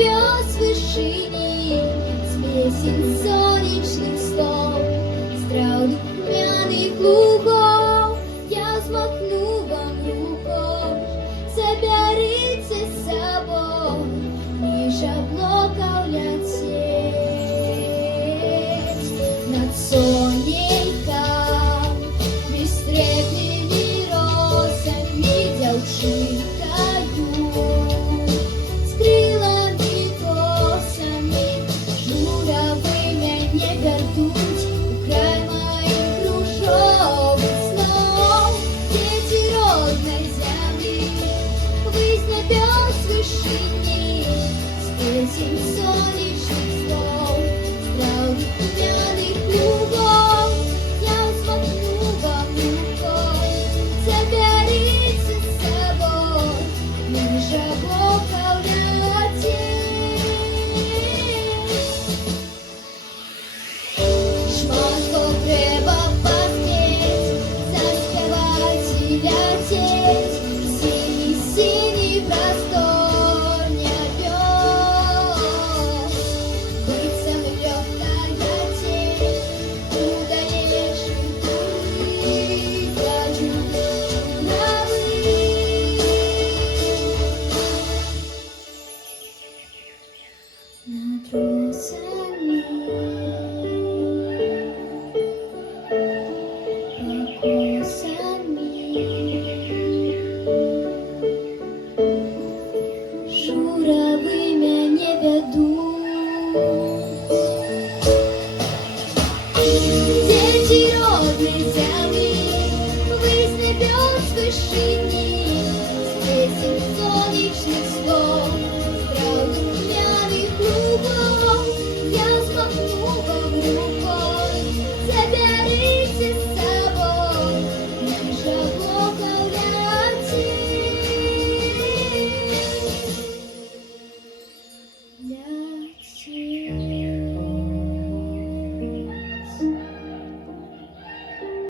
небес вышині, з песен сонячних слов, з трав духмяних лугов, я змахну вам рукою, заберіться з собою, ніж облака улететь над сонейком, бестрепными росами девчинкою, с крылами косами, журавлями не гордуть, у край моих кружовых снов. Дети родной земли, вы с небес вышине, с песен солнечных слов, с трав духмяных лугов, я взмахну вам рукой, заберите с собой, лишь облака улететь. Шматко треба поспеть, заспевать и лететь, синий-синий простор небес. Быть самой легкой тень, угоревшей пули, плачу над росами, журавы меня ведут. Дети родной земли, вы с небес вышине,